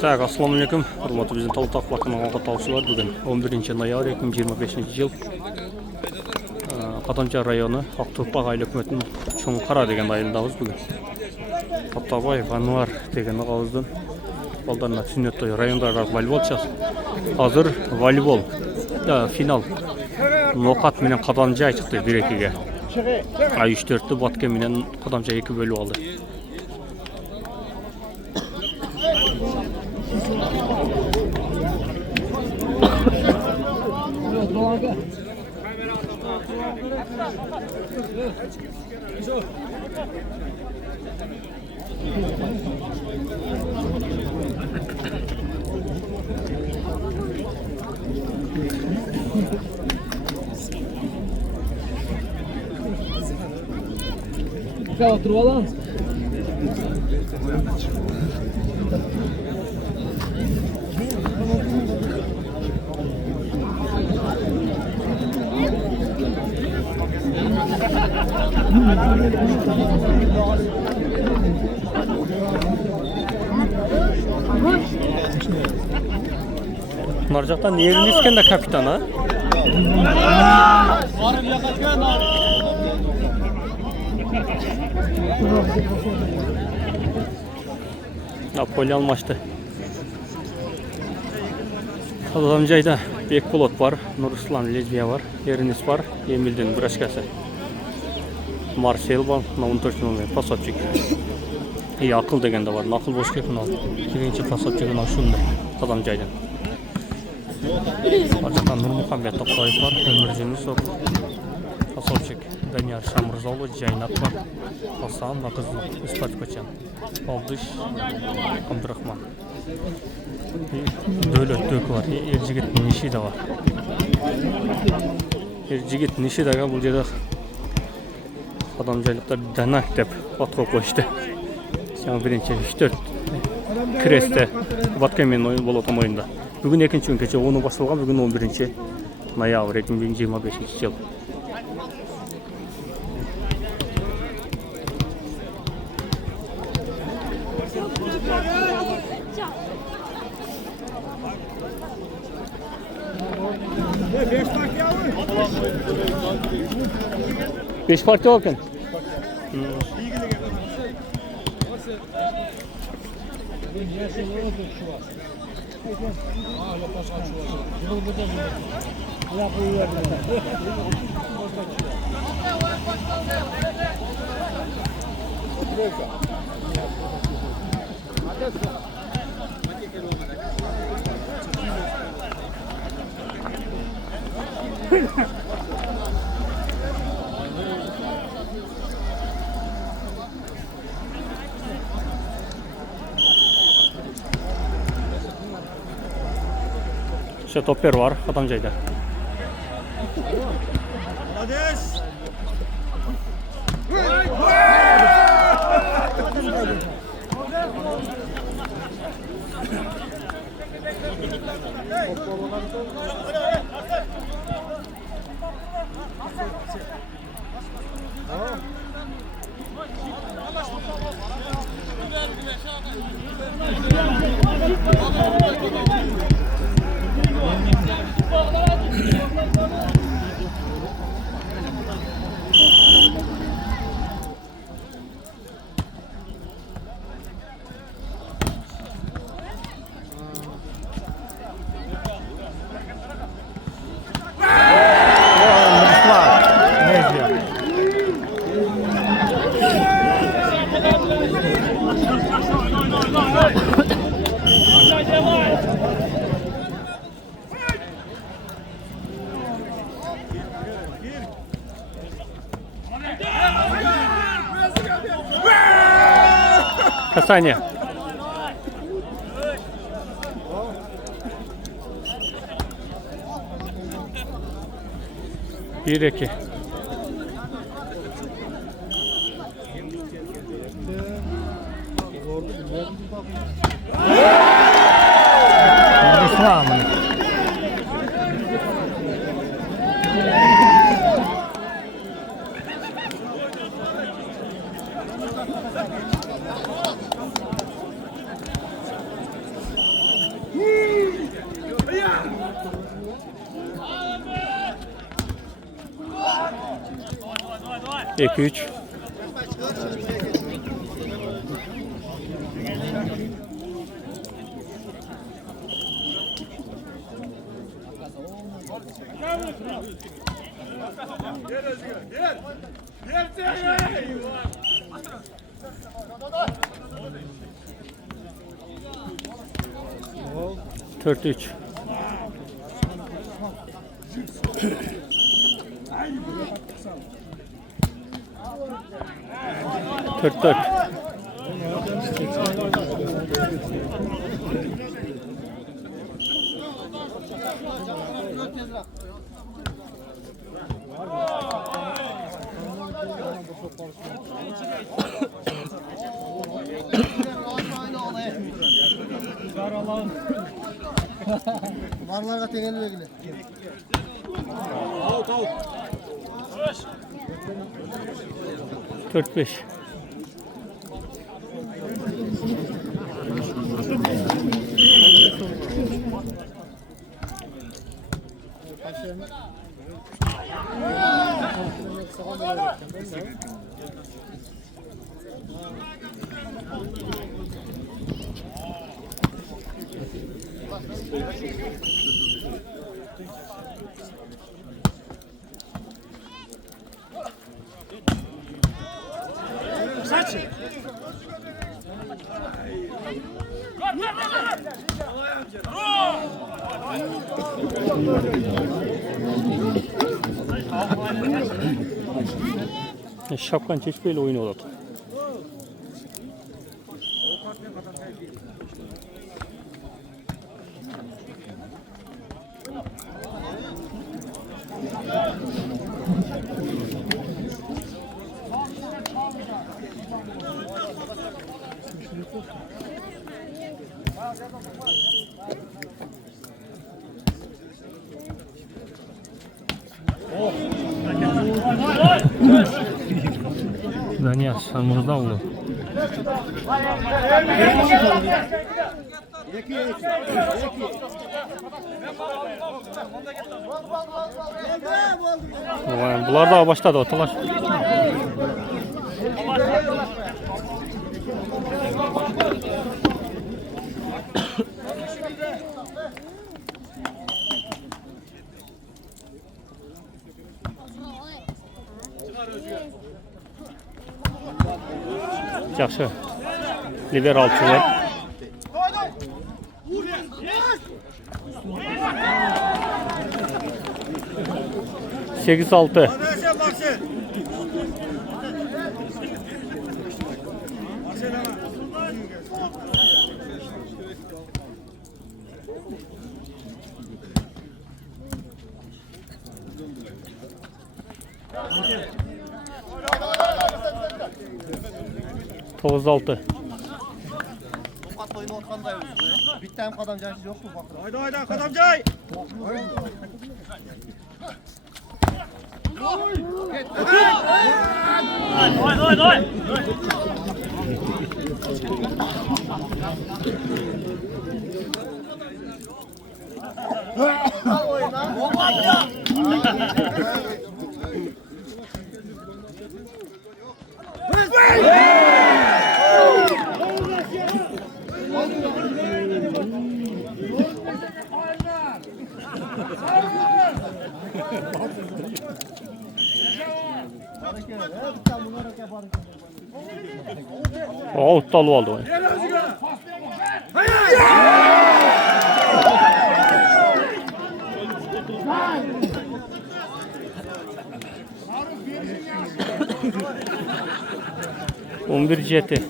Так, ассалаумалейкум. Hurmatly bizim Tavuk Takla kanalına katılışlar. Bugün 11 noyabr 2025 yıl Qadamja rayonu Aqto'pa aile hükümetinin Çoңqara degan ayındayız bugün. Qatabay Anvar degan ağızdan baldarına sünnettoy rayonlarda voleybol ças. Hazır voleybol final Noqat menen Qadamja çıktı 1-2'ge. Ay 3-4'tü Batken menen Qadamja 2 bölüp aldı. Ficava trolando? Narcak'tan yerini isken de kapitan ha? Napolyon maçtı. Qadamjayda Bekbolot var, Nuruslan Lezbiya var, Erinis var, Emil'den Braşkası. Marcel var, 14 numara pasapçık. İyi akıl degen de var, akıl boş kepin al. Birinci pasapçıkın al şunda, Qadamjaydan. Arkadan Nurmuhammed Toqtoyev var, Ömürcünüz yok. Pasapçık, Danyar Şamırzaoğlu, Jaynat var. Hasan, Nakızlı, İspat Koçan. Aldış, Abdurrahman. Dövlet Dök var, Ercigit Nişida var. Ercigit Nishidaga bu yerda Qadamjaylıqlar Danak deb atqa qo'yishdi. Sen birinchi 3-4 Kres'te Batken menen oyun bo'lgan o'yinda. Bugün ikinci gün kecha 10'u basılgan, bugün 11 noyabr 2025 yıl. Beş parti olken. İşte toplar var Qadamjayda. Kastanie. Bir iki. 2-3. Dört üç. Dört dört. Varlarga tengel belgili. Dört beş. Şapkan çeşmeyle oyun oladı. Daniel, sen burada oldu. Bunlar da başladı atalar. Yaxşı. Liberal çıxır. 8-6. Toğuz altı. Oyunu ortandayız. Bitti hem kadamcayız yok mu? Haydi haydi kadamcay. Haydi. 8 alıb aldı. 11 jeti.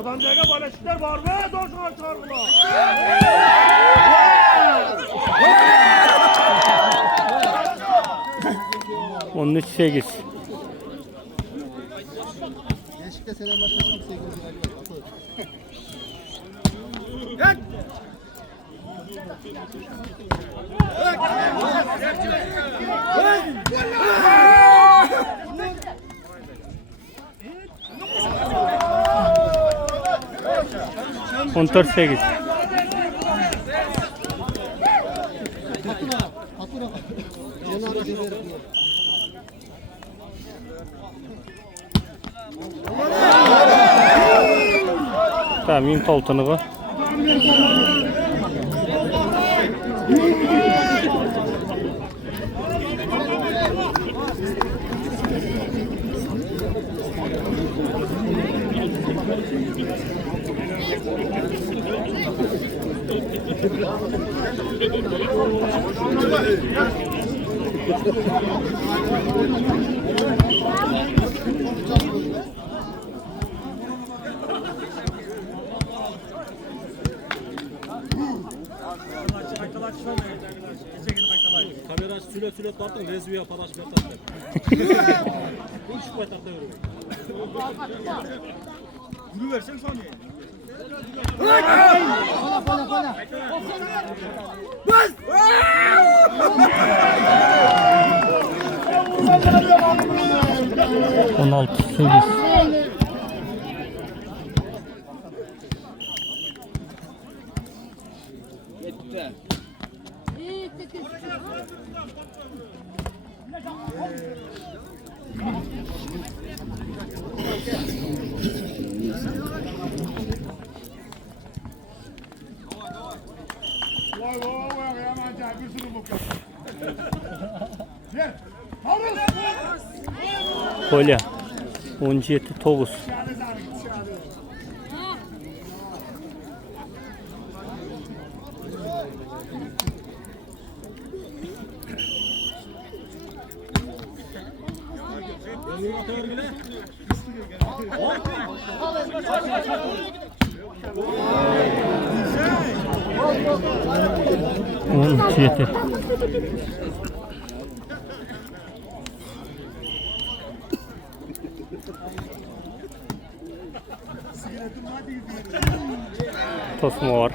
Kadamcayga baleşikler var mı? Doğuşuna çağırdılar. 13-8. Gençlikte senen başka çok sevgili galiba. On 4-8. Fatura. Cenab-ı Cebir. Tamam, imta altınığı. Kamera süle tartın, rezviye palaş bir tartın. Üç boy tartı yürümek. Yürü versen saniye. Bana. 16-8. Kolya 17-9. On 7. Tosma var.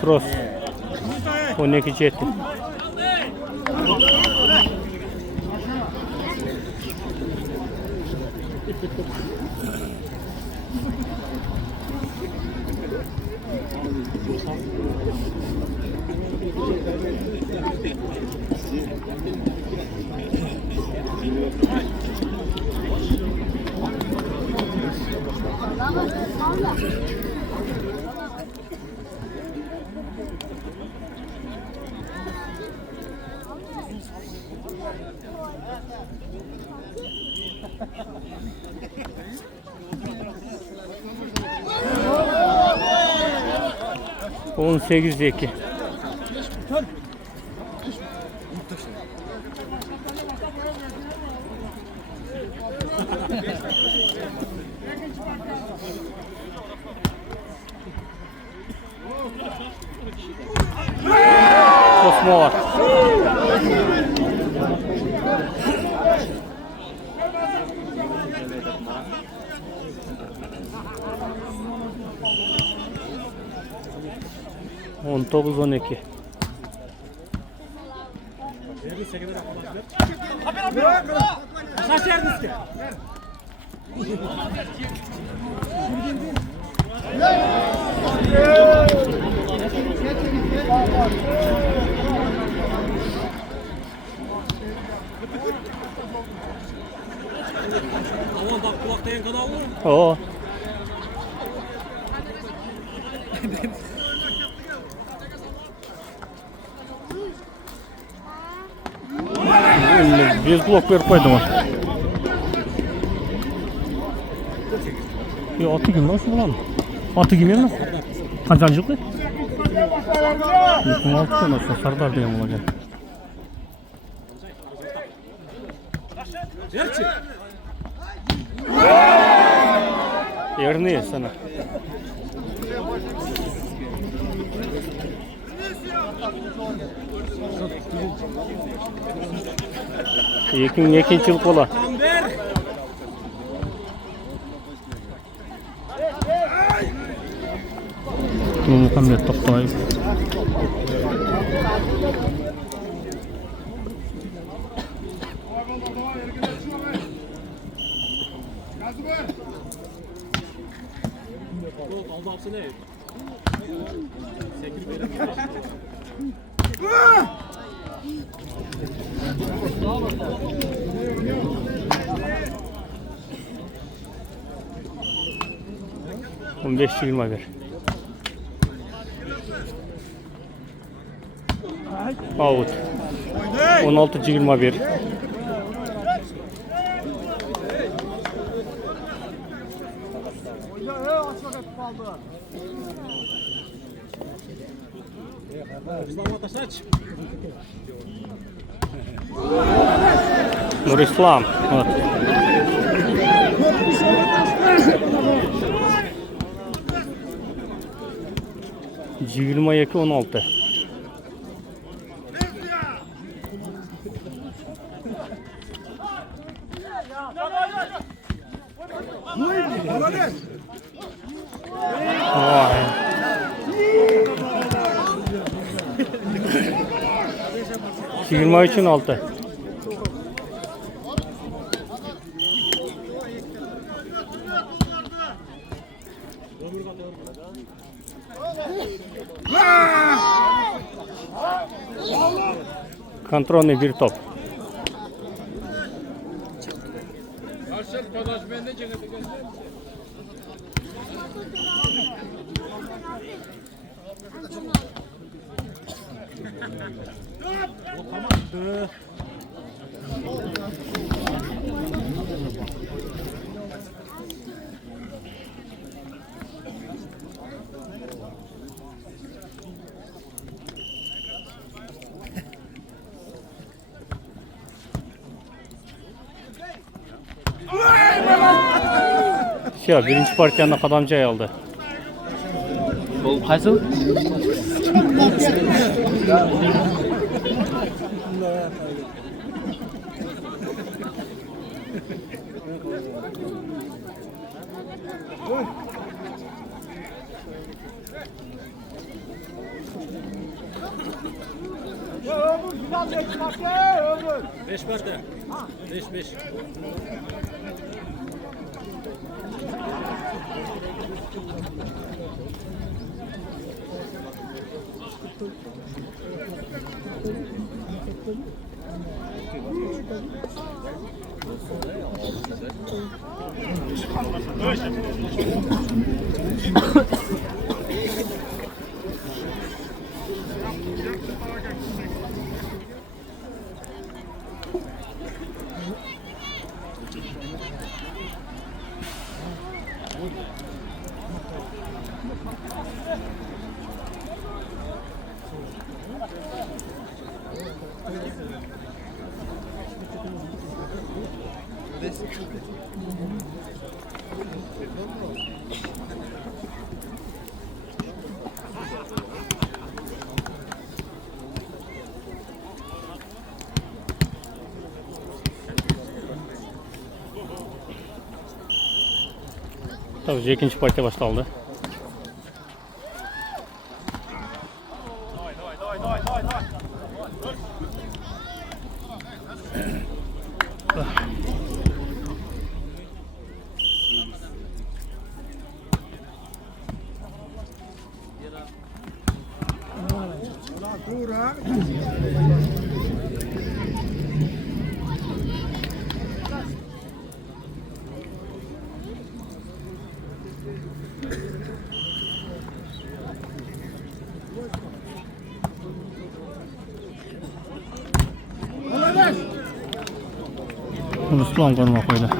Tros 12-7. On 8-2. Tosma var. On 9-12. Aman bak kulakta yan kadar olur. Oo. Без blok verip koydum onu. Ya atı gün nasıl bulan? Atı kimin mi? Kaçan çıktı? 2006'dan olsa Sardar diye mi olacak? Gerçi. Yerine sana. Yekin yıl kola. Muhammed Toktay. Aldı hapsi ne? Sekir verir. 15-21. Out. 16-21. Hızlanma taşaç. Nur İslam. Evet. Civil 16. Vay. Civil 16. Kontrolni bir top. Ya birinci partiyanın kadamcayı aldı. Oğlum qaysi? Beş perde. 5. Tabii ikinci partiye başlandı. Ruslan koyma koydu.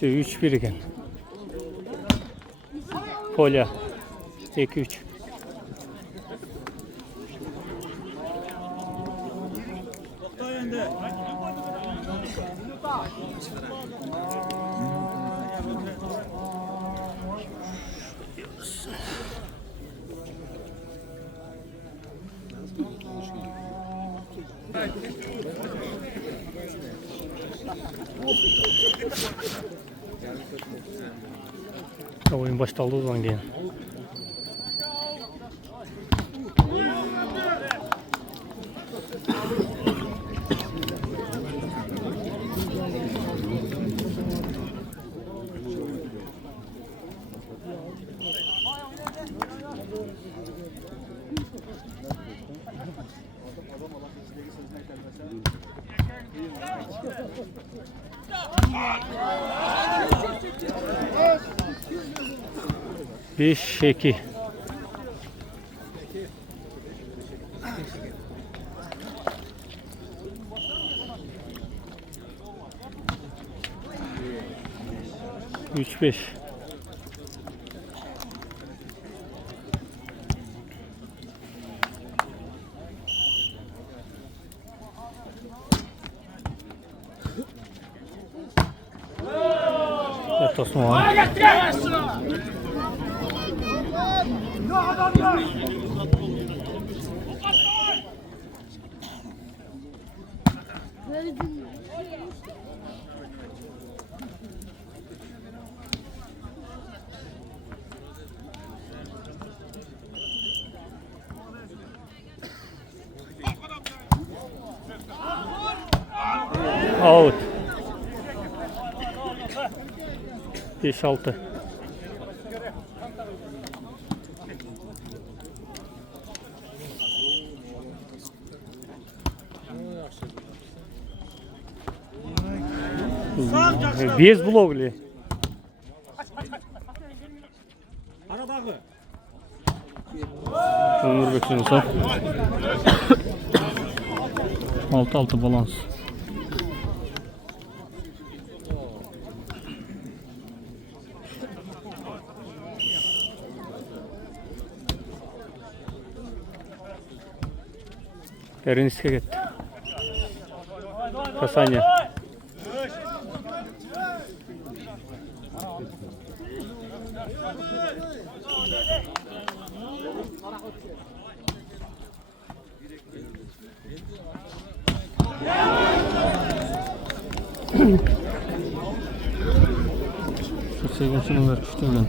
Şu 3-1 ekan. Polya 2-3. Oyun başladı o zaman gene. Beş, 2. Üç, 5. Tosma var. Out. 5-6. Без блогли. Aradağı. Ömür bekliyorsa. 6-6 balans. Erinişe gitti. Kasanya. Sevgilisi ver küçüğünden.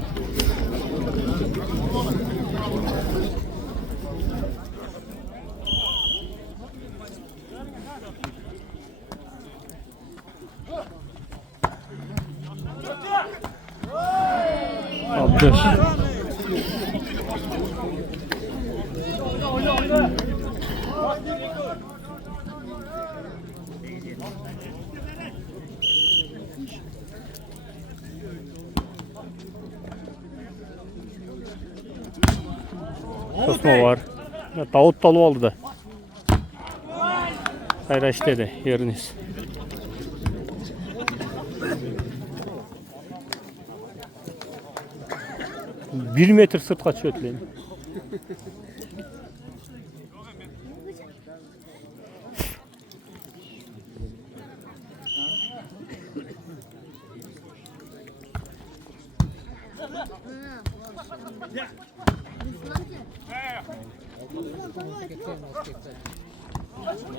Altmış. Tosma var. Davut dalı oldu da. Hayır işte de yeriniz. 1 metre sırt kaçıyor ötleyin.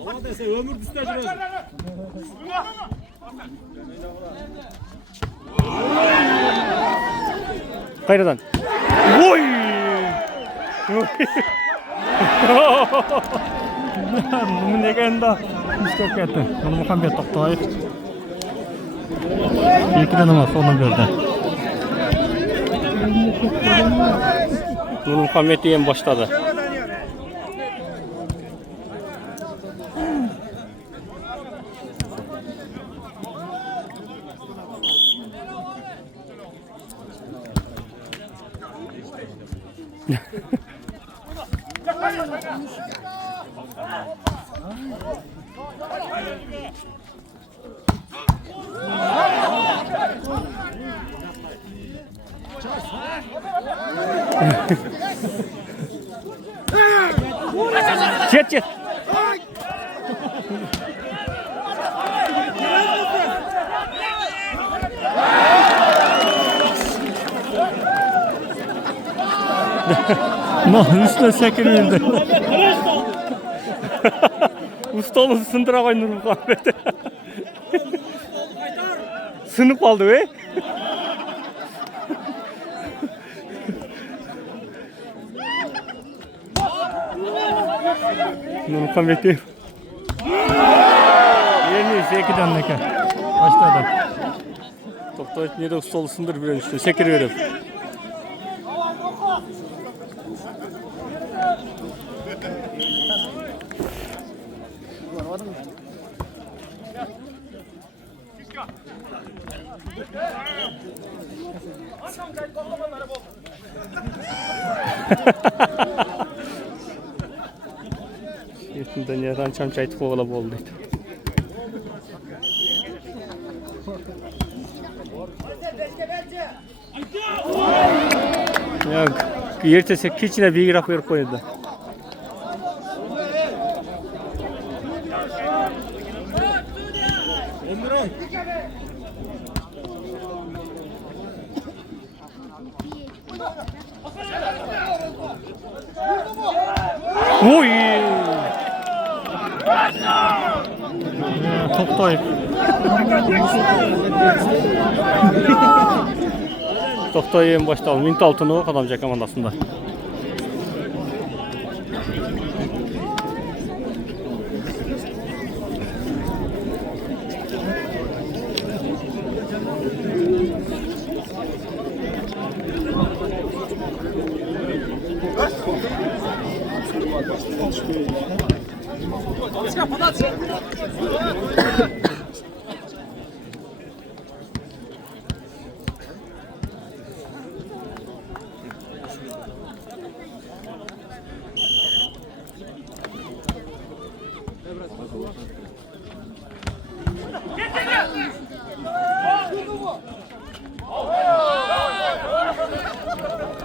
Allah dese ömür düstecimiz. Kayradan. Oy! Bu ne ganda? İşte geldi. Onu bakan bir toktayıp. İyi ki de namaz onu gördü. Nurmuhammed yem başladı. Çet. Üstüne sekirildi. Ustamız sındıra koy Nurmuhammed. Sınıp kaldı be. Nurmuhammed değil. Yeni sekiden neke. Başladı. Topta etmeye ustalı sındır bir işte. Sekir verir. Yetinden yerden çamçaytıp oğla bolduydu. Yok, yertesek keçine bir girak verip koydu. Oy! Top toy. Top toy en başta Mint altını o kadar komandasında.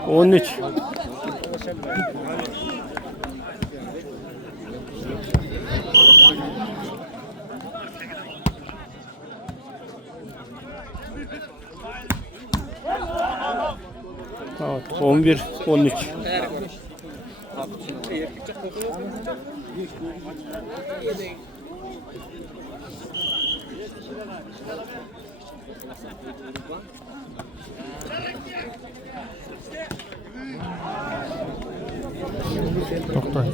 Onun için. Evet, 11, 13. Nokta.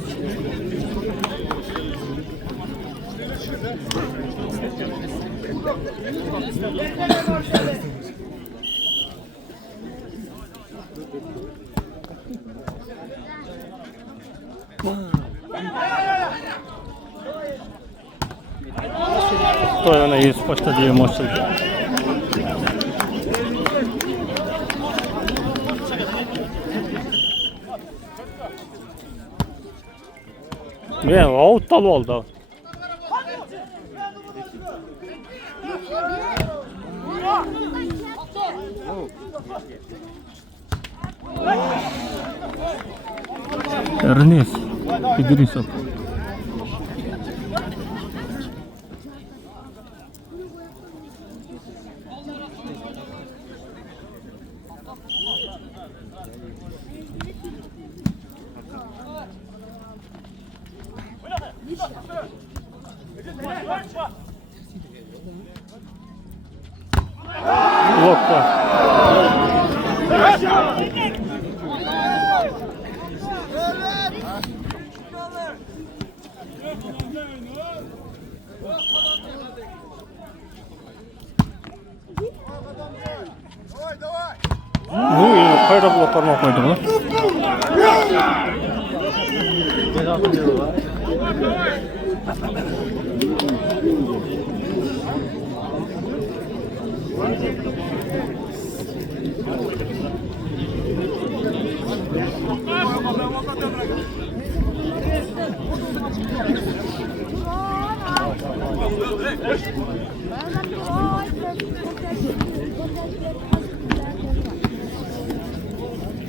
To ona jest poczta diye maçlı. Ne outtal oldu. Ernest İdrisov. Lokta. Bu iyi, kayda bloklarına koydum lan.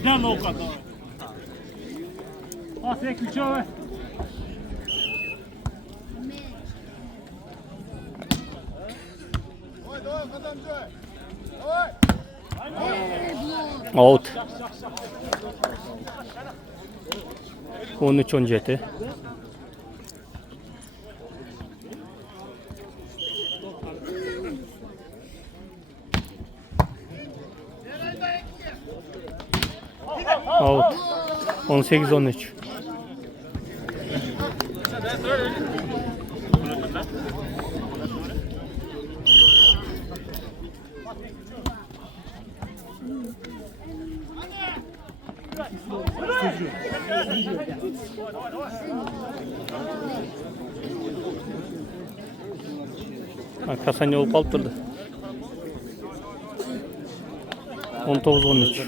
Gel o kadar. Asya küçüğe. Out. 13-17. Out. 18-13. Kasan yol kalktırdı. 19-13.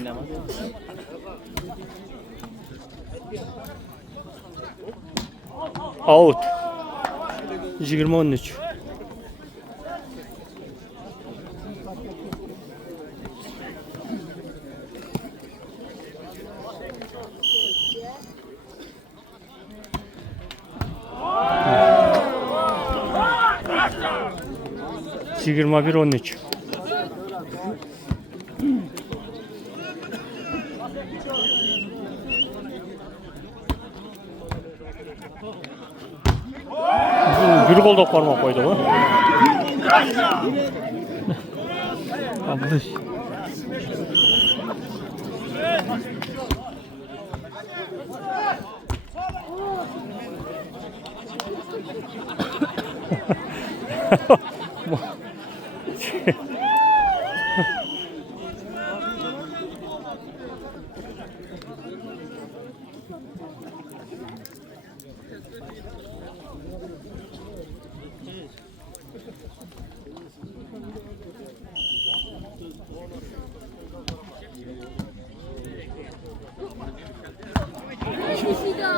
Out. 20-13. Yigirma bir 13. Bir golda parmak koydu bu. Abdış.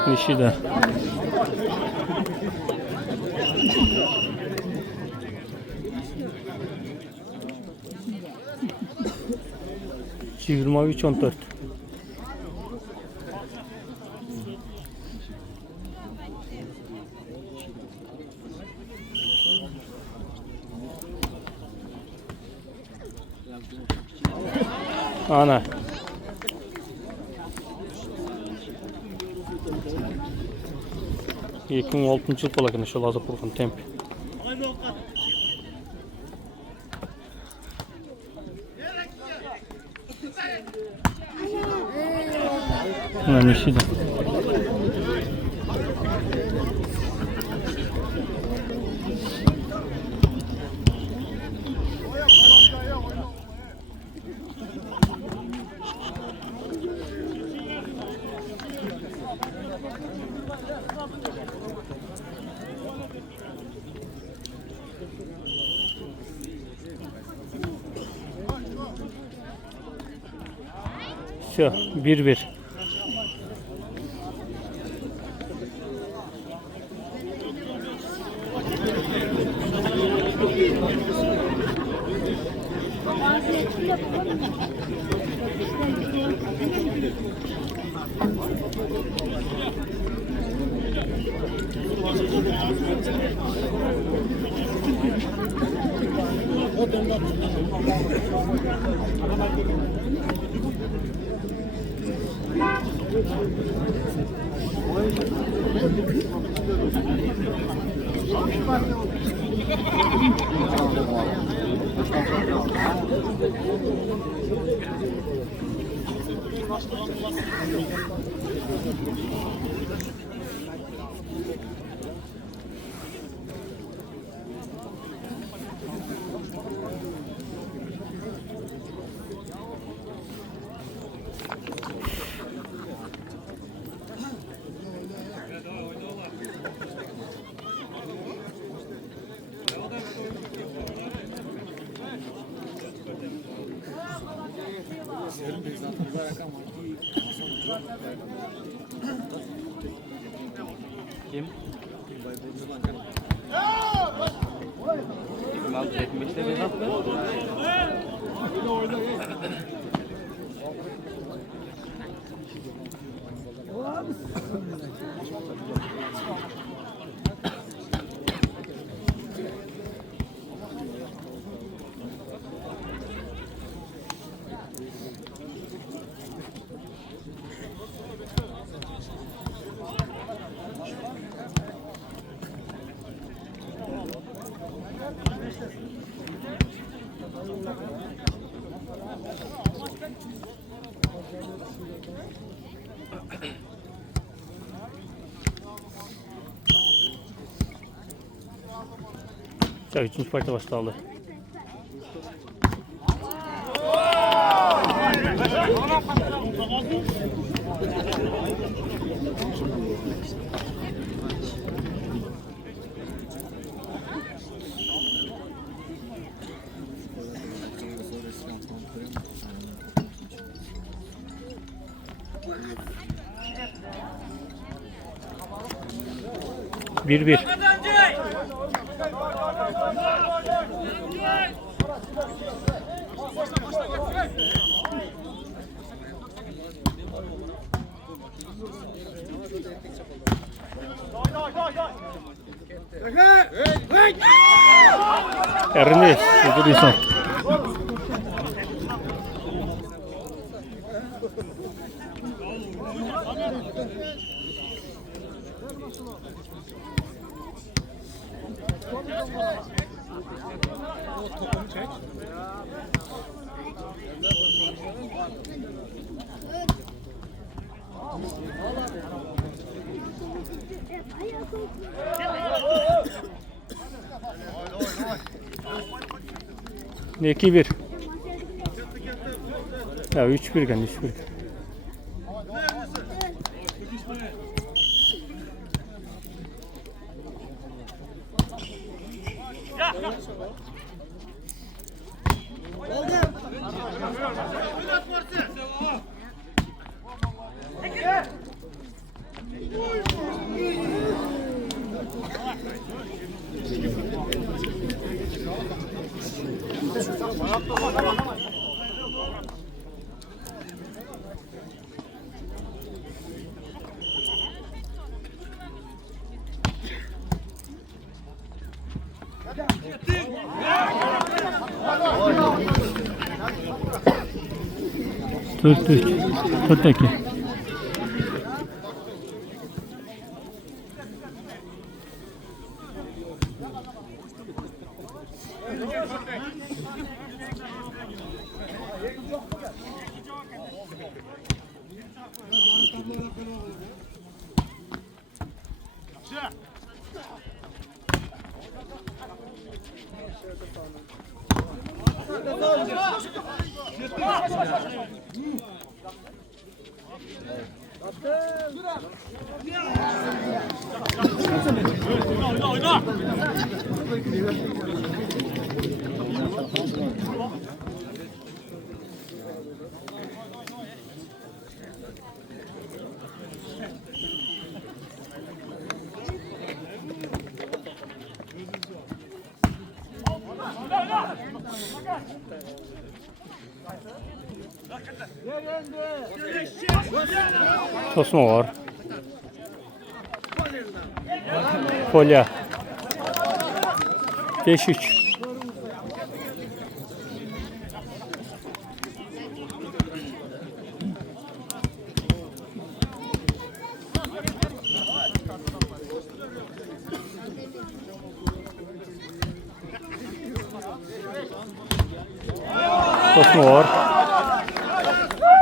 Nishida. Yigirma üç 14. Ana. Екі мың алтыншы жыл болған шол азып болған темп. Nishida. Все, 1-1. Kim? Mal 75'te Vedat mı? Ya üçüncü parça başladı. Bir. Ernest, itu bisa. Ne 2-1. Ya 3-1 kan 3-1. Tut peki. Tosma var. Folya. 5-3. Tosma var.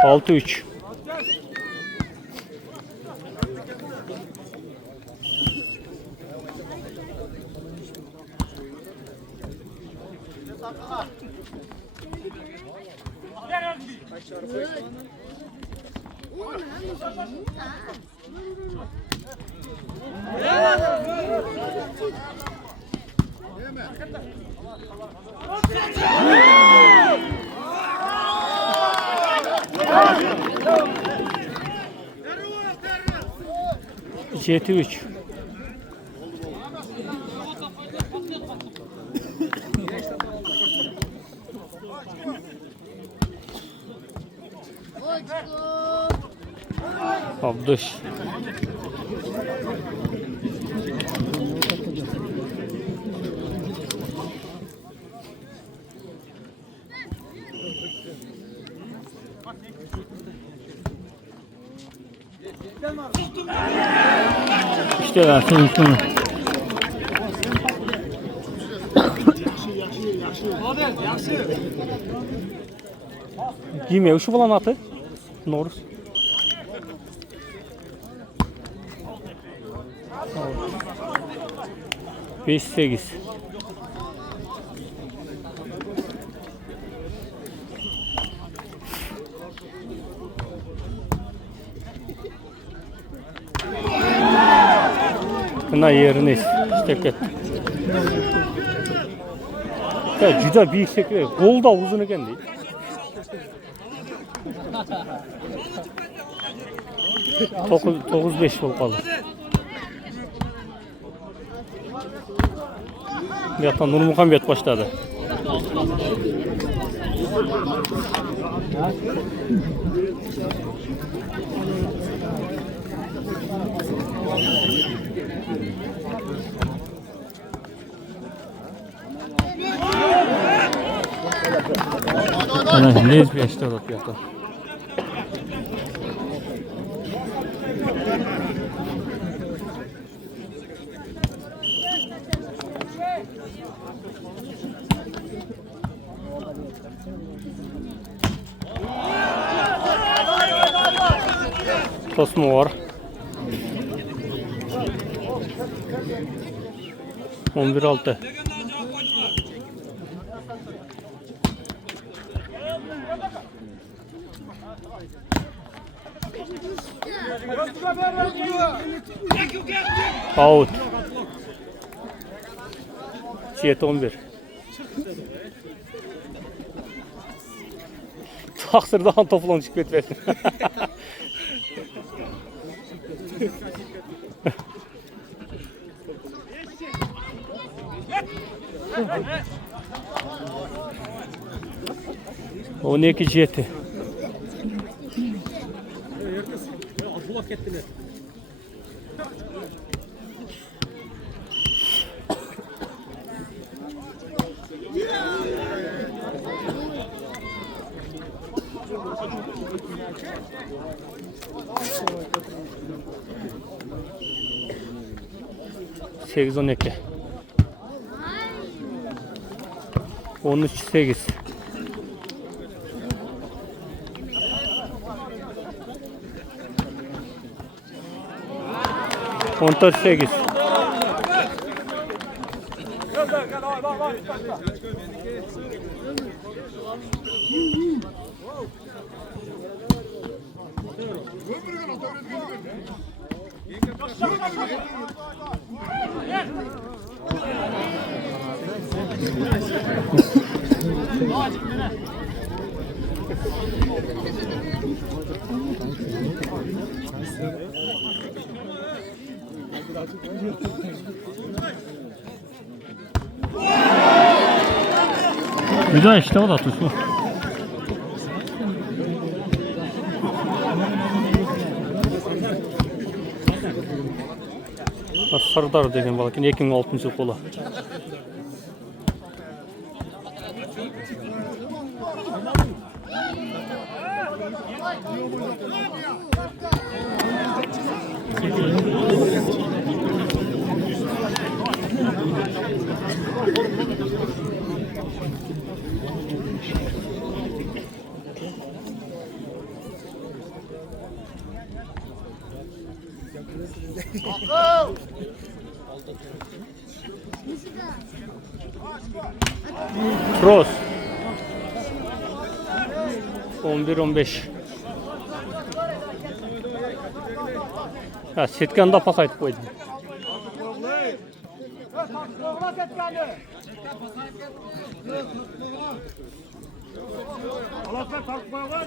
6-3. 73. Abdüş. İşte versin sonu. Giymiyor şu falan atı. Norus. Beş sekiz. Buna yeriniz işte ya juda büyük sekre gol da uzun ekan deydi. Dokuz beş bo'lib qoldi. Bu yoqdan Nurmuhammed boshladi. Ana lezbiya ishtirok etdi. Tosmu var. 11-6. Out. 7-11. Taksırdan toplan çıkıp etmesin. O ne ki jeti? Bulak ettiler. Sekiz 12. 13-8. Ontor 8. Bir daha işte o da tutma. Sardar деген бала екен 2006 жыл қолы. Cross 11-15. Ha, setkanda pasaytib qo'ydi. Alatlar tartib qo'ygan.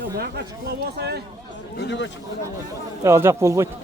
Yo'q, bu yoqqa chiqib olsa, Alacak bo'lmaydi.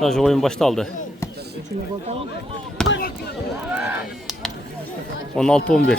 Sadece oyun başladı. 16-11.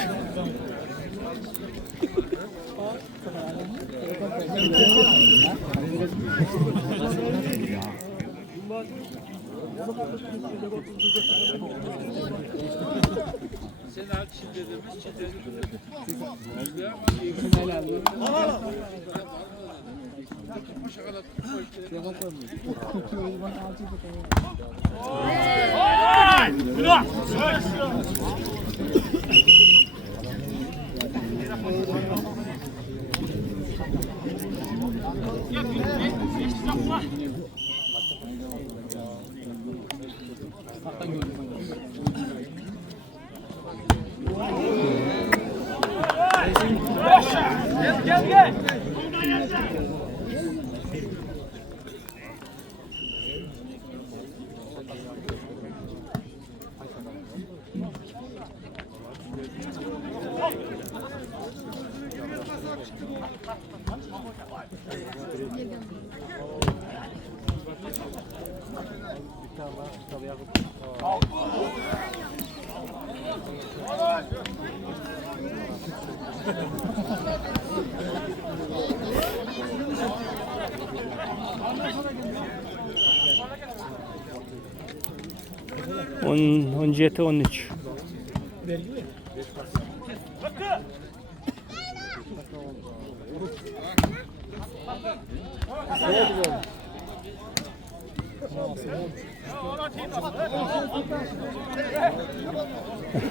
On 17-13.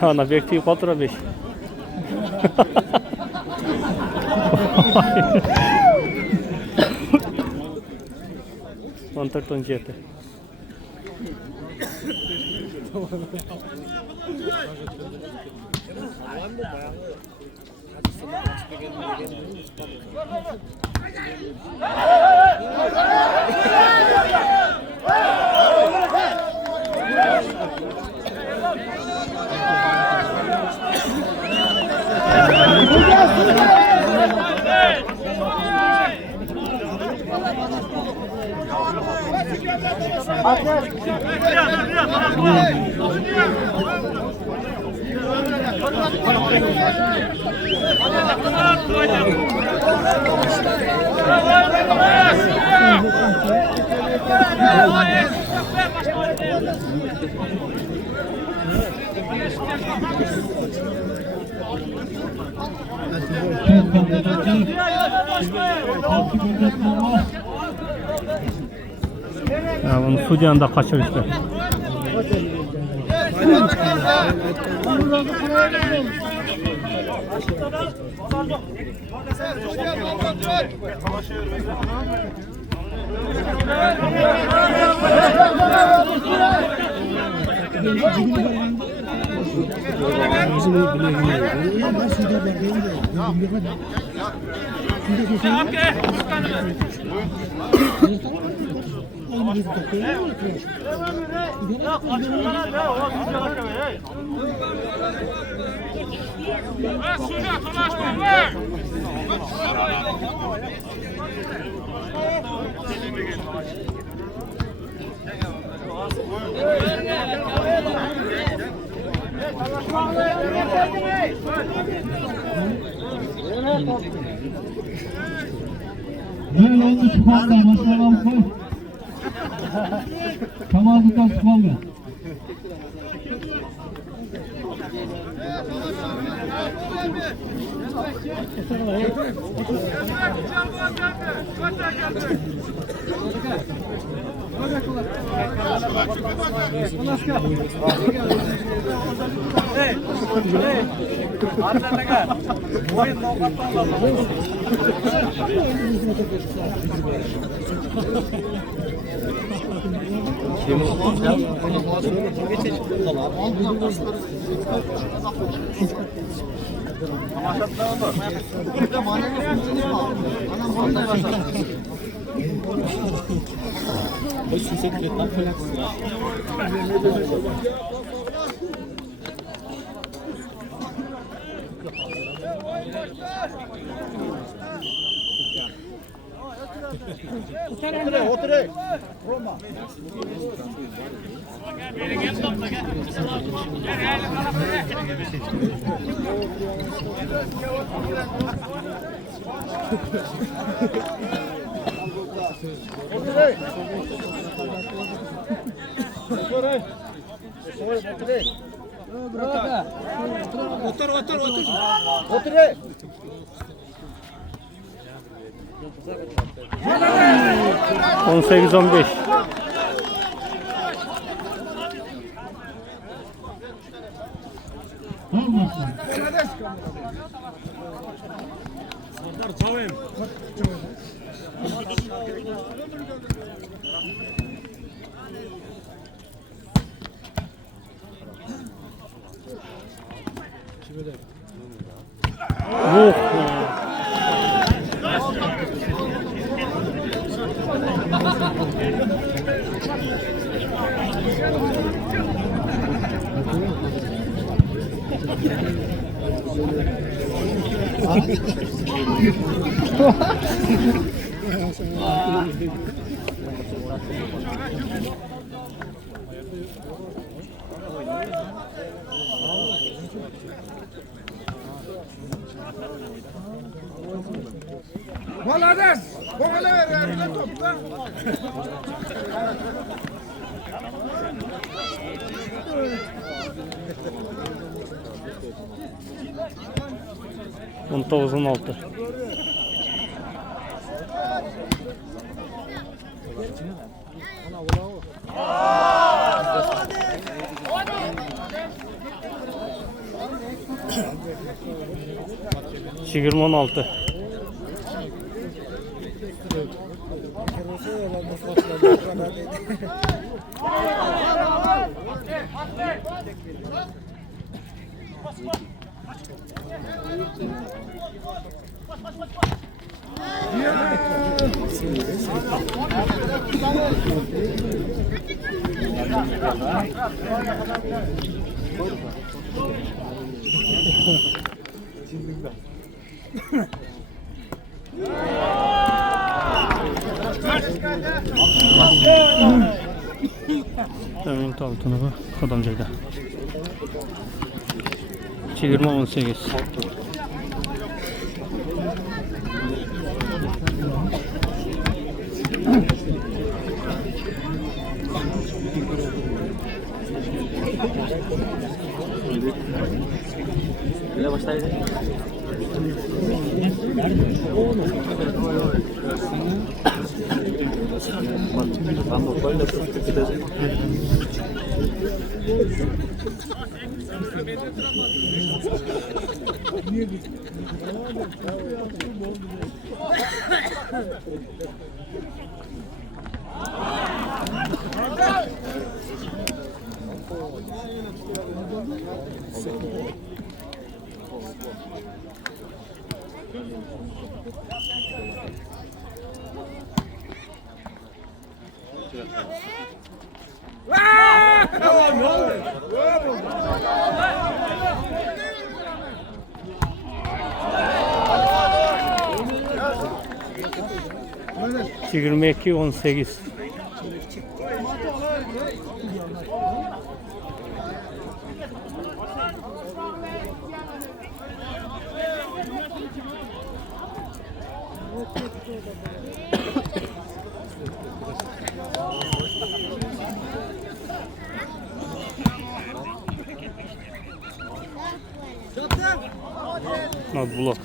Ana bekliyor kontrol 5. Kontakt 17. Ya bunu Sudan'da kaçırmışlar. Böyle 13 puanla maşallah koy. Tamamlıktan puanla. Otur. 18-15. Sardar Çavim. Молодец! Поголовье, топта! On 9-16. Çigirme 16. Emin altına bak adamcayda. Çevirme 18. Böyle başlaydı. Ben de böyle gideceğim. Çigirme 2 18. Nadbulak.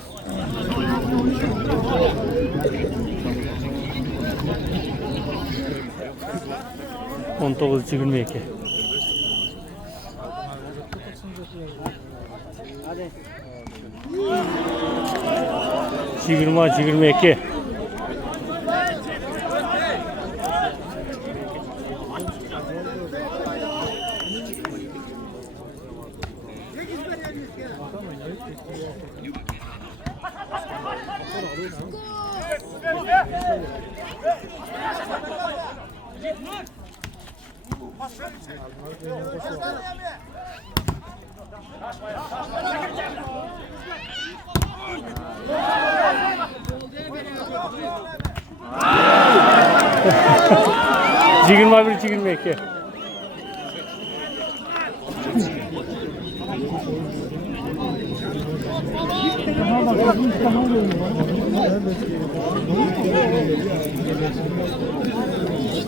On dokuz 22. Çigirma 22. Çigirma 1 22.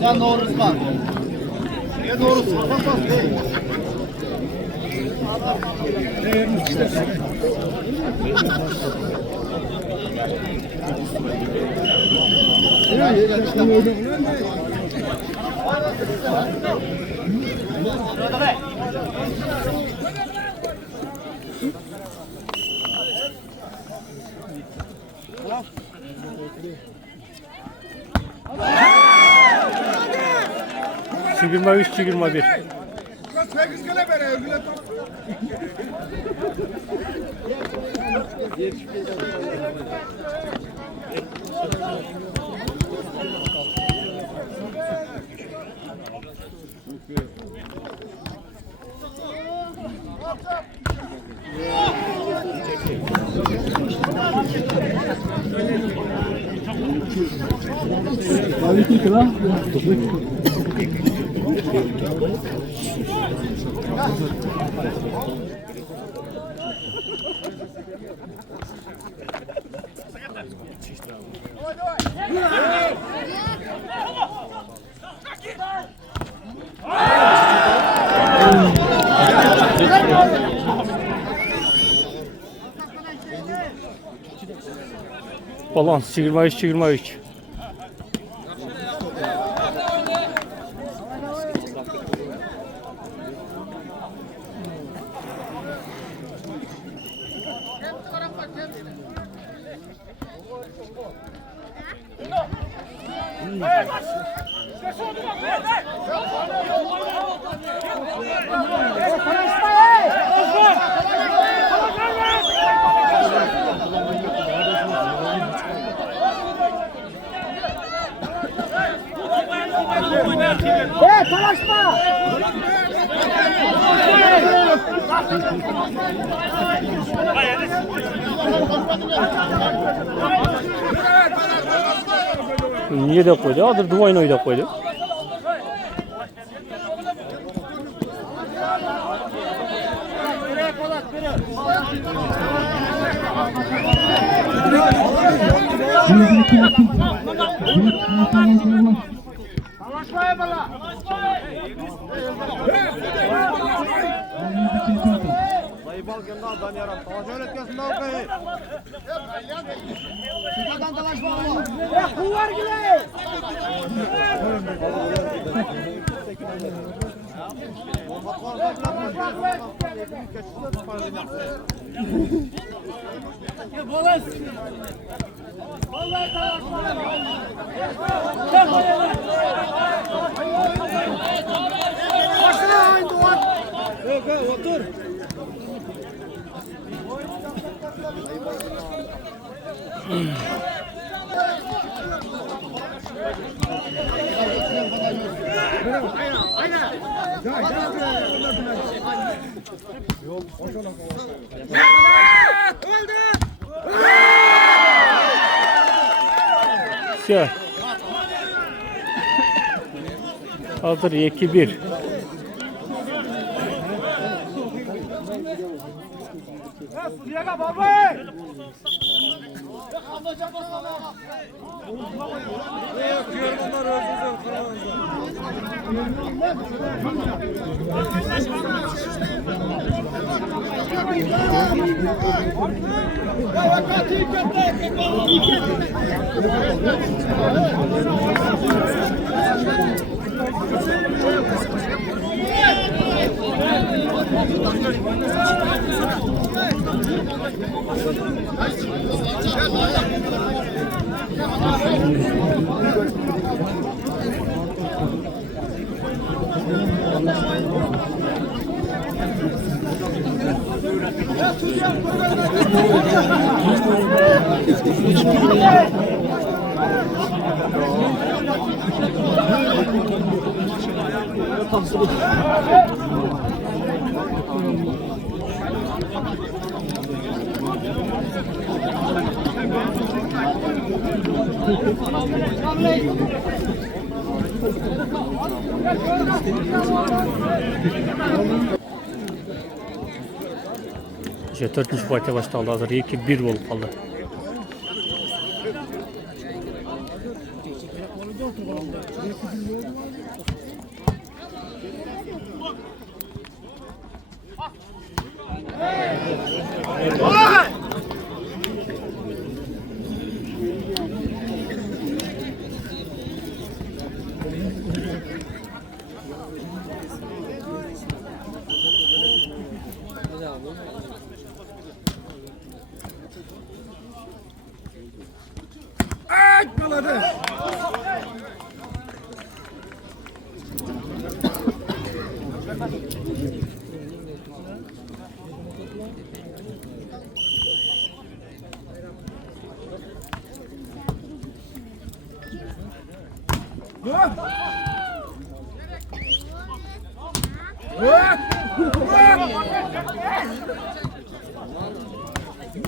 Sen doğrusu bak. Ne doğrusu? Bak bak. Çigirma 3 çigirma 1. Balans çigirma 3 çigirma 3. Niye de koydu? Adır duvayını oyda koydu. Dayıbal geldi adam yaram. Savaş öğretkensin daha okey. Şuradan dalaşma Allah. Kullar gile. Otur. Şey. Hazır 2-1. İşte 4. parça başlandı. Hazır 2-1 olup kaldı.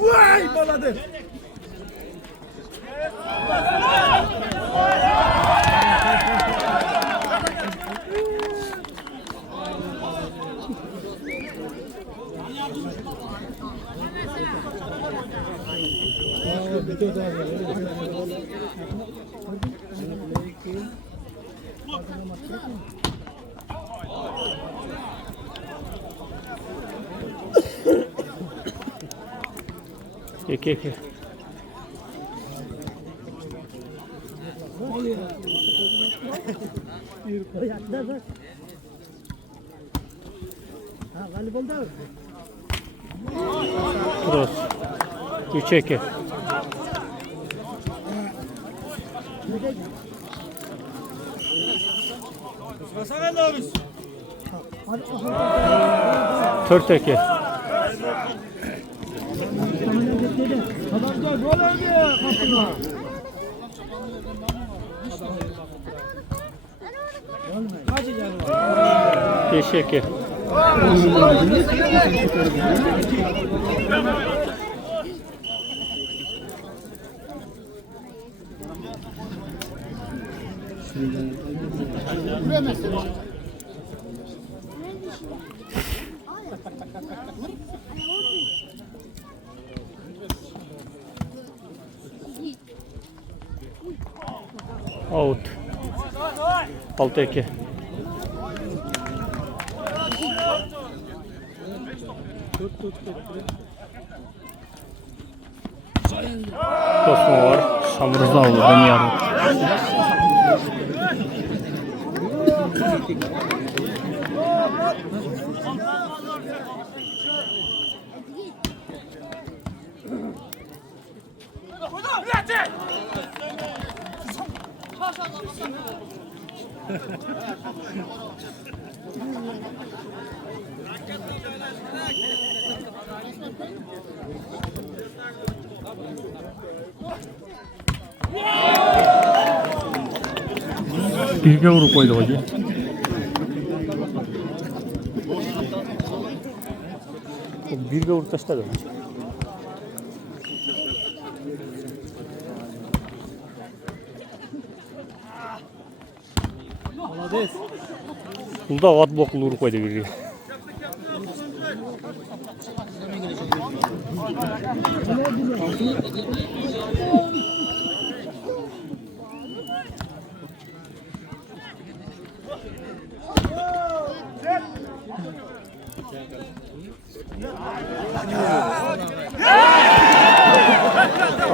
Vay baladır. İki. Cross. 3-2. Dört eki. Beş eki. Out. 6-2. Tosma var. Samuruzda oldu. Ben yarım. Birge vurup koydu hocam. Birge vurup taşladı. Burada at bloklu vurup koydu birge.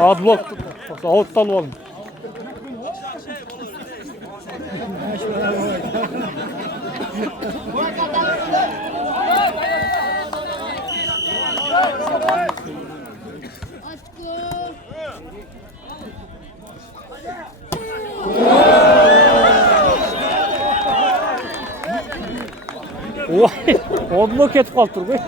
Adlok avuttan oldu. Oy, adlok ketip kaldı be.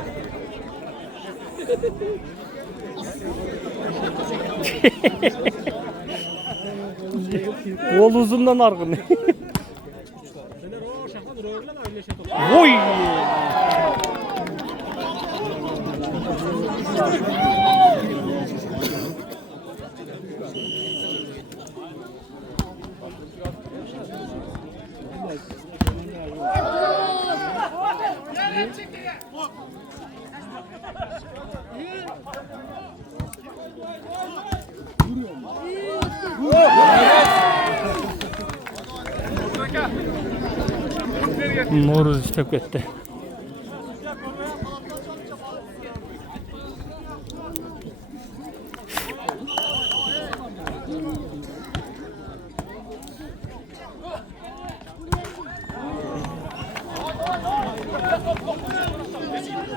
Kol uzundan argın. Seler o şahlan röglen ayrılaşa toplar. Oy! Noruz istep ketdi.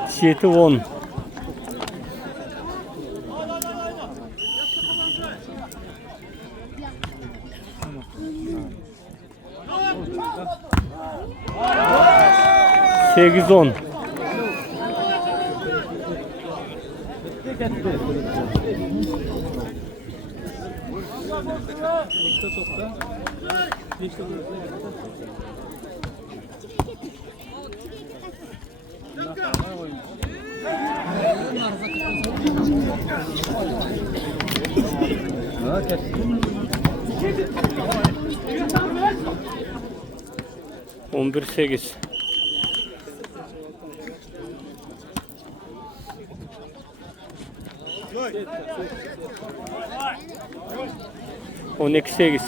Siyeti 10. Sekiz 10. On bir 8. On iki 8.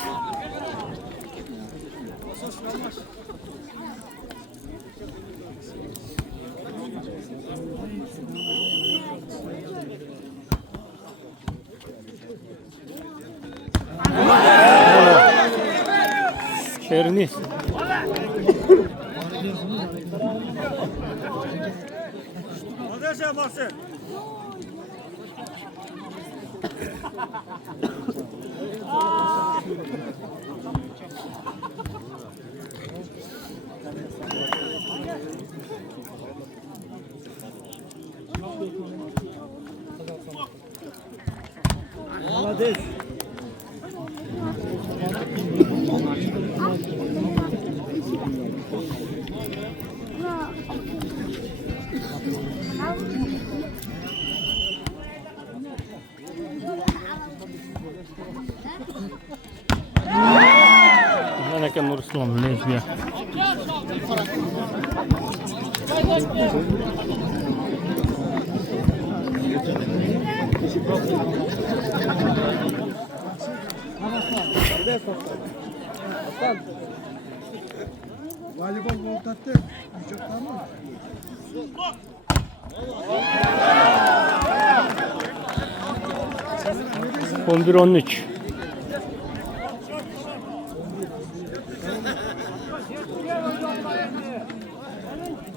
Şeriniz. Menekem Nursullam lezbiye. Voleybol ortattı. Vücutlar mı? 11-13.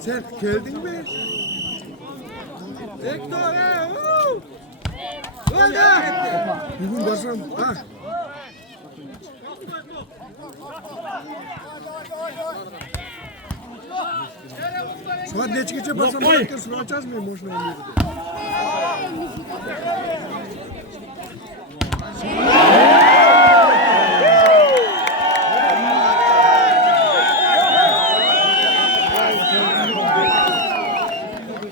Sert geldin mi? Ektor bugün basam. Ha. Şu an neç geçe basam. Herkes açacağız mı? Boşuna olmuyor.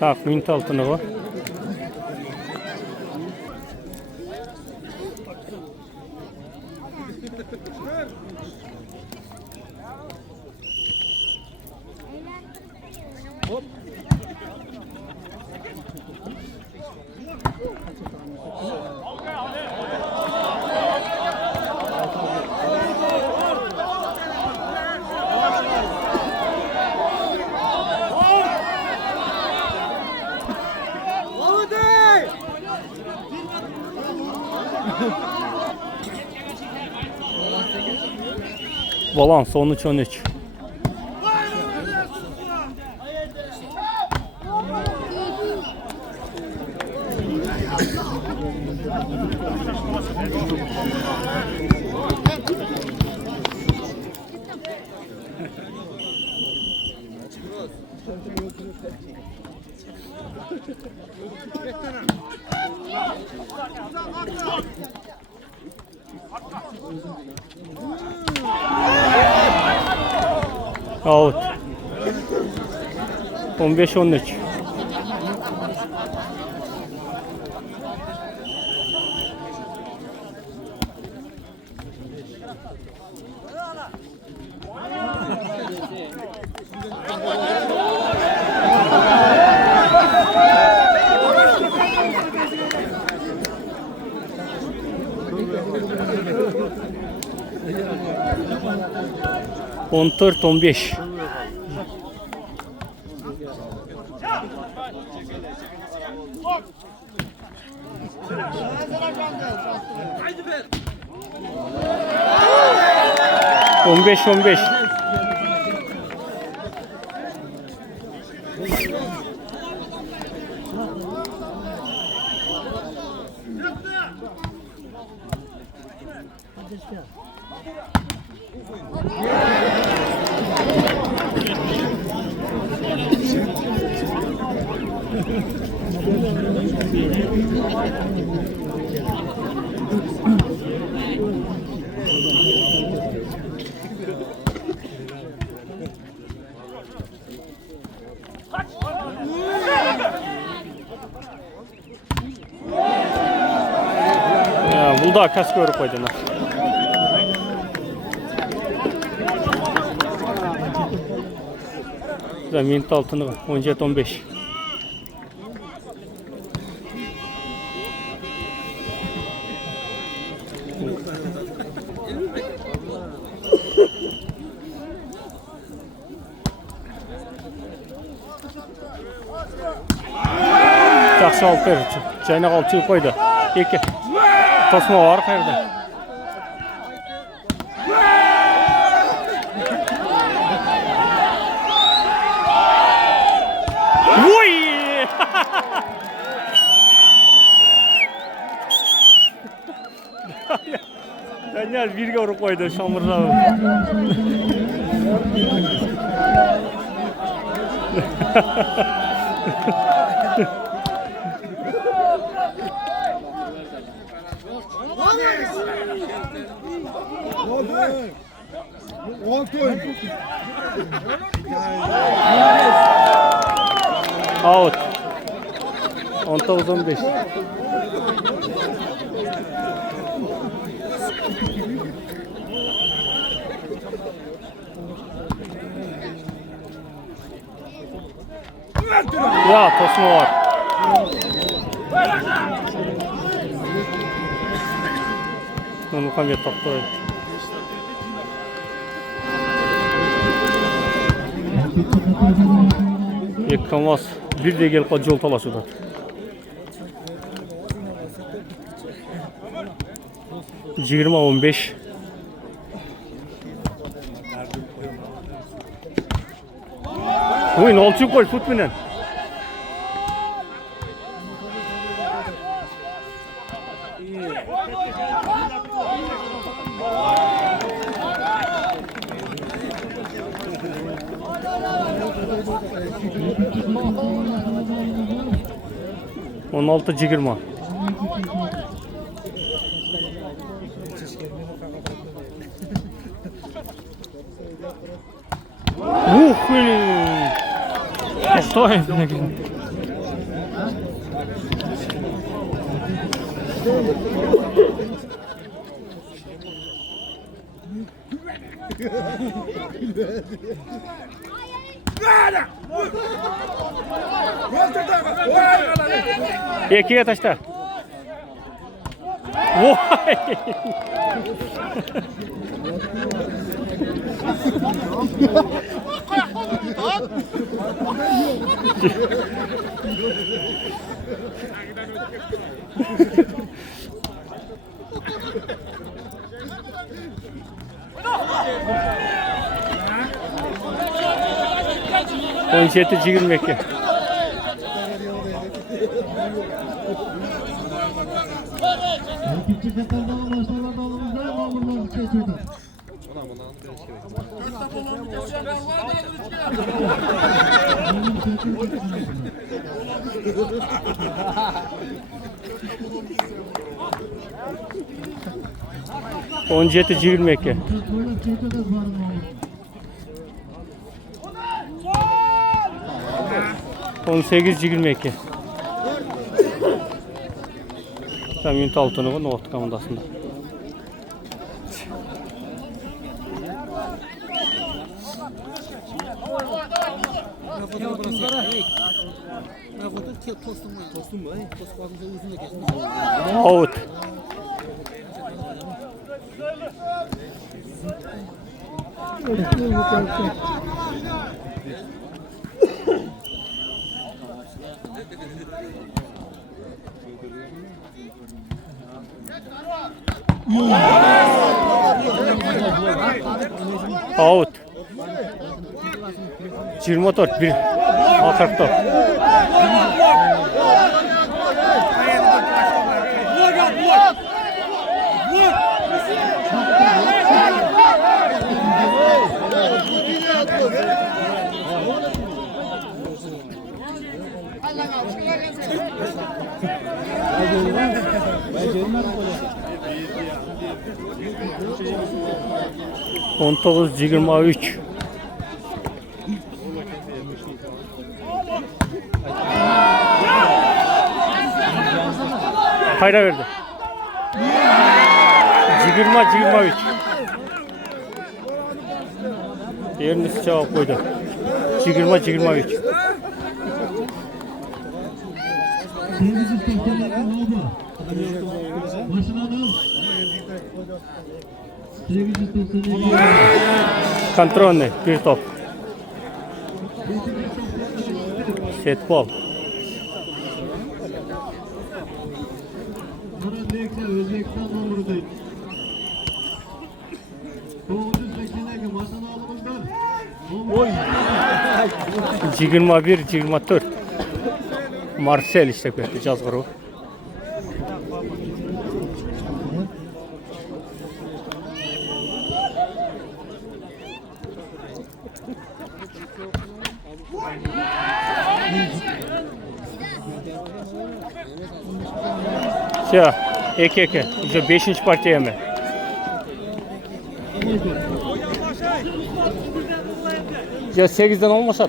Tak, mint altına var. Balans 13-13. Out. 15-13. On 14-15. On 15-15. Бұл да кәс көріп қойдың. Минут алтыны 17-15. Жақсы алып берді. Жайнақ алып чүйіп қойды. Екі. Тосма var қайырды. Ой! Daniel birге ұрып қойды шамыржағы. Out. 19-15. Ya tosma var. Muhammed Toktoy. Екі КамАЗ бірде келіп жол таласуда. Жиырма 15. Oyun olçuk gol futbinen. On 16-20. Toy. İkiye taşta. Vay. 17-22. İkinci Katar'dan maçlarda dalımızda Mahmutlar geçiyorlar. On 17-22. Böyle çekiyoruz var mı? 18-22. Tam minut altını var Nohut komandasında. Out. Out. 24 bir. Akırttı. On 19-23. Kayra verdi. 20-23. Yerini cevap koydu. 20-23. Sevgili isteyenler oldu. Başına dön. Sevgili isteyenler. Контрольный, bir top. Set ball. Buna direktör Özbekistan'dan buradayım. 980'deki maçın alımızdan. 21-24. Marcel işte kötü жазғыру. Все, eke. Уже 5. partiya mı? Ya 8'den olmasa.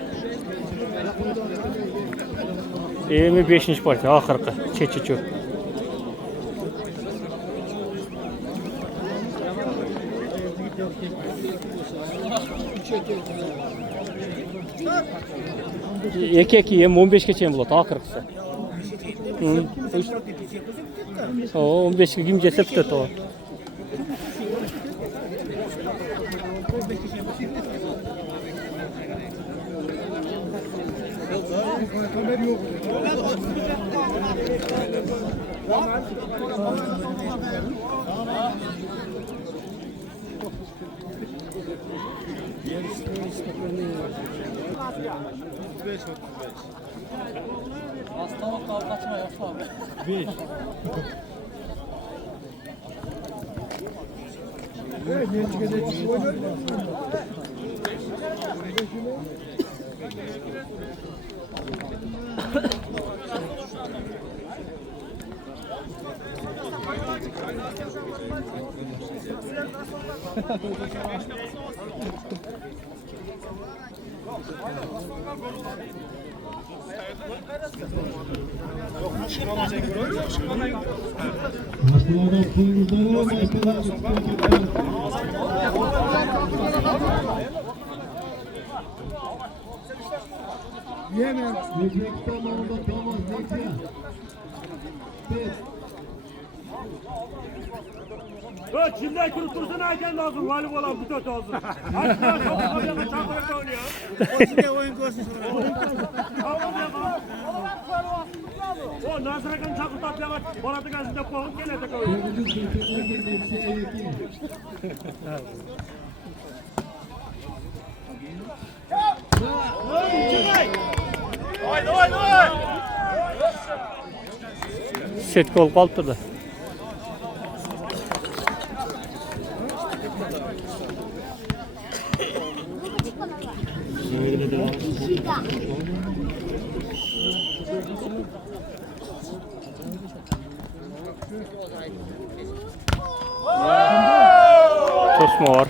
Emi 5. partiya, ahırkı. Çeçiço. Eke em 15'e çeyin болады, ahırkısı. O 15'e kim jese bitadi o. Hastalık kalkaçma yapma abi. 5. Maçlarda kıyımızdan Yemen. Özbekistan oldu Thomas Nekya. Kimden kırıp dursana hakem lazım. Galip olan bu kötü olsun. Açma çok kocaman çantarak oynuyor. O şimdi oyun görsün sonra. O Nasır Hakan çakıl tatlıya Borat'ı gazete koğun gelecek oyun. Setki olup kalıp durdu. Tosma var.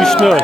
Üçlü.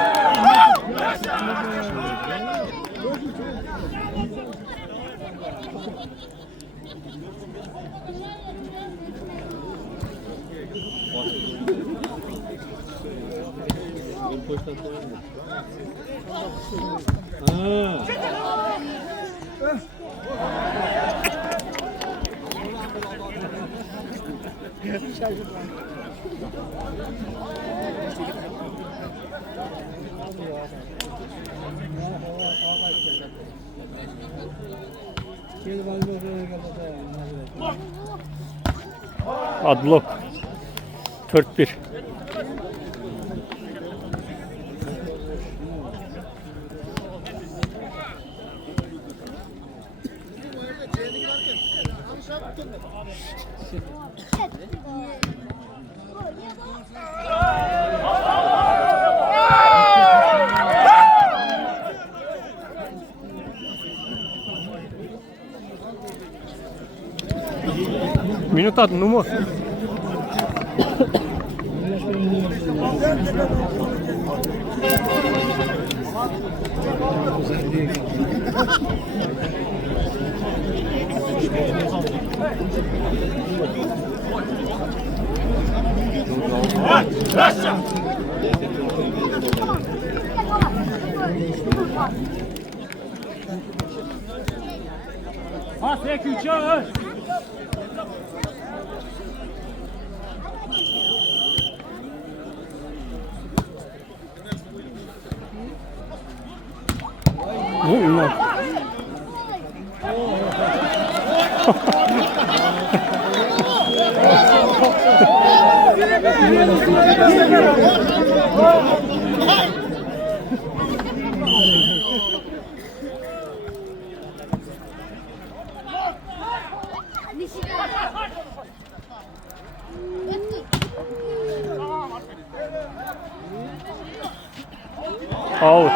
Adblock 4-1. Minut adı numara. Ha, tek üç ya. Out.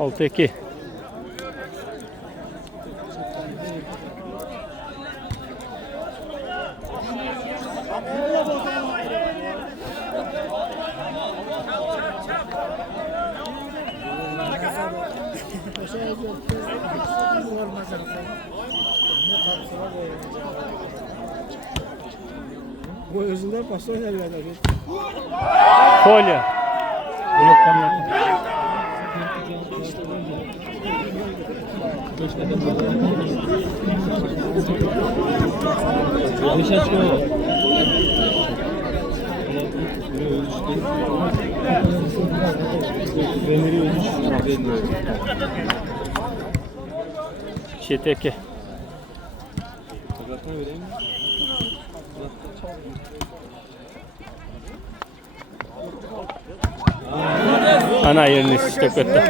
Altı iki. Bu özünden başka oynarlar. Kolye. Çeteki. Ana yerini işte kötü.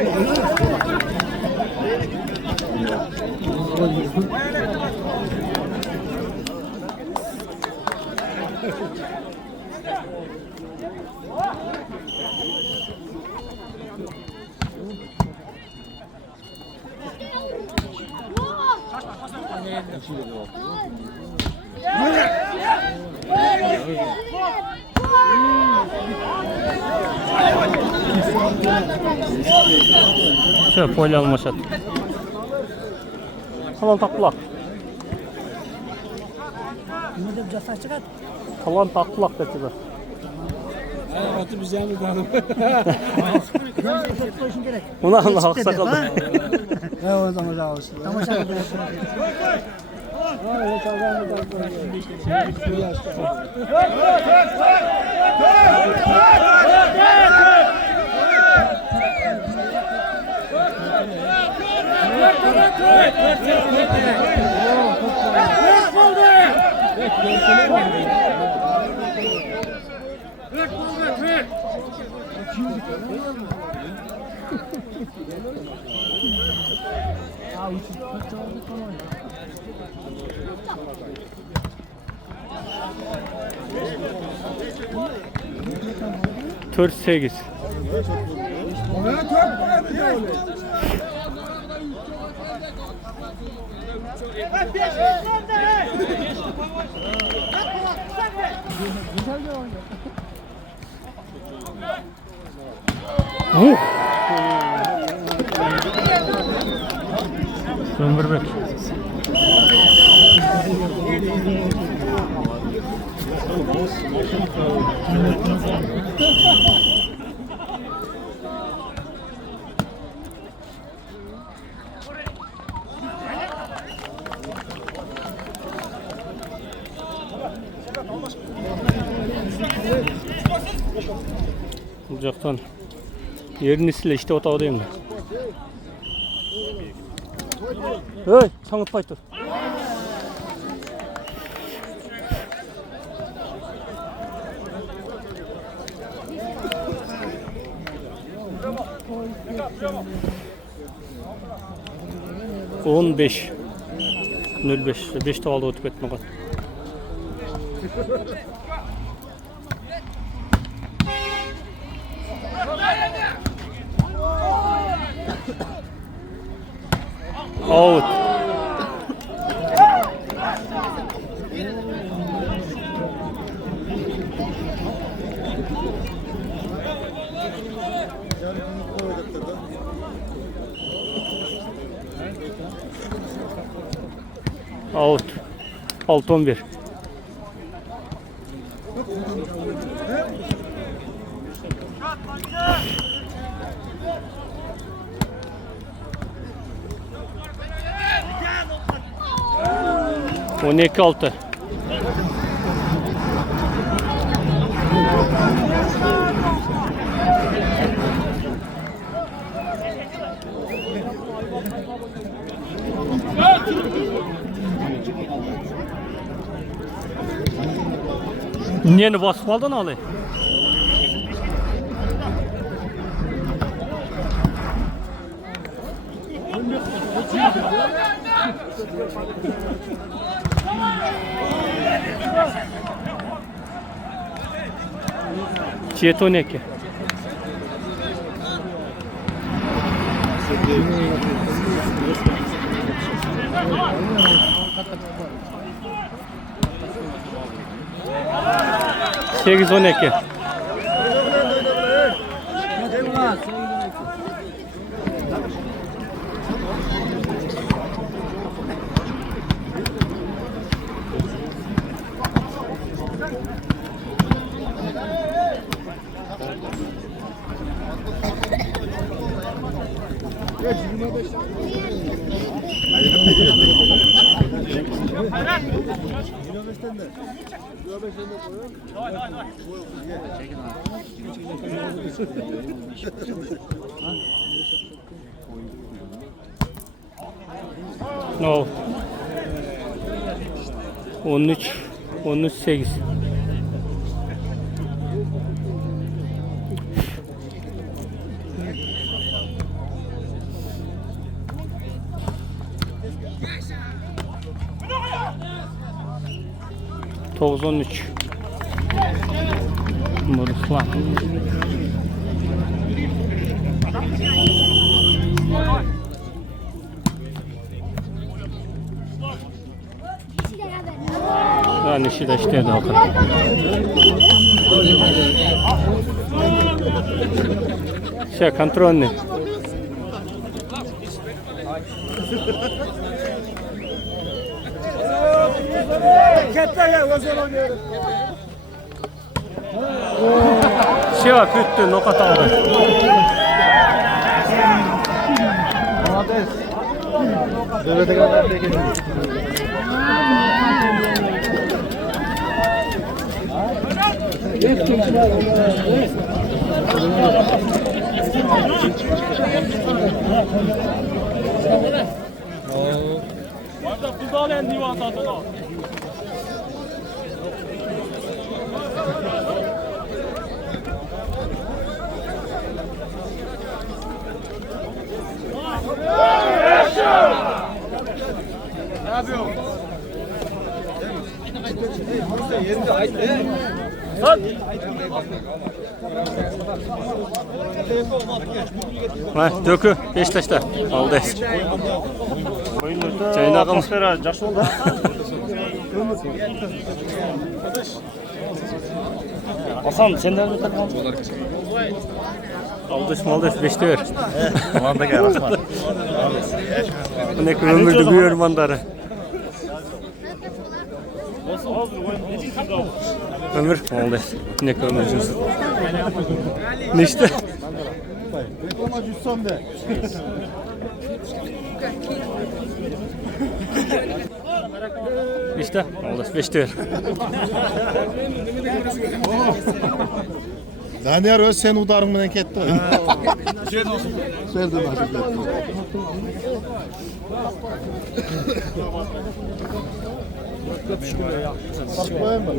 Şöyle polye almışat. Kalan taklak. Kalan taklak dedi. Atı bize mi kaldı? Ona Allah aksakaldı. Ne o zaman olsun. Tört 8. Ömürbek. Bu jaktan yerini sile işte otağı deyim mi? Hey, çanıtpay tur. On 5 05 5 tavalda ötüp etmegen. Out. Out. 6-11. On 2-6. Neni basıp aldın Ali? Jet 12. Sekiz 12. No. 13 8. Toğuz 13. Mırıklan. Yani işi de işte de okul. Şey kontrol ne? Şey var küttü nokat aldı. Devlete kadar Ha, dökü Beşiktaş'ta aldı. Çayına kalın. Жақсы болды. Hasan sen de mi takıldın? Aldış maldır 5'te ver. Ulan da gel Osman. Ne ömürdü bir ormanları. Ömür oldu. Ne ömürsünüz. Ne işte? Ama cüssam de. İşte oldu 5'te ver. Daniyar öz sen udarın mı kettin? Serdim nasip etti. Koyayım mı?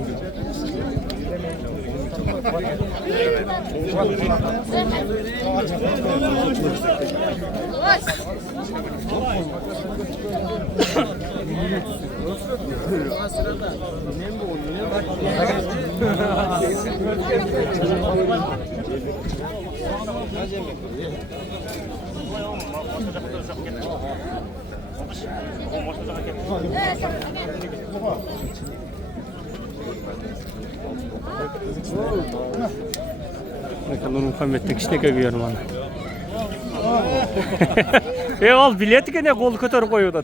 Bakalım Muhammed'in kişine görüyorum onu. Al bileti gene kol kötür koyuyordu.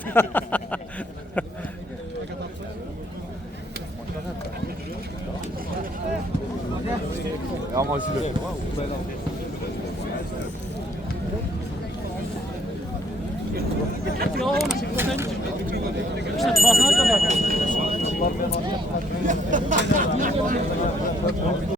Ama size.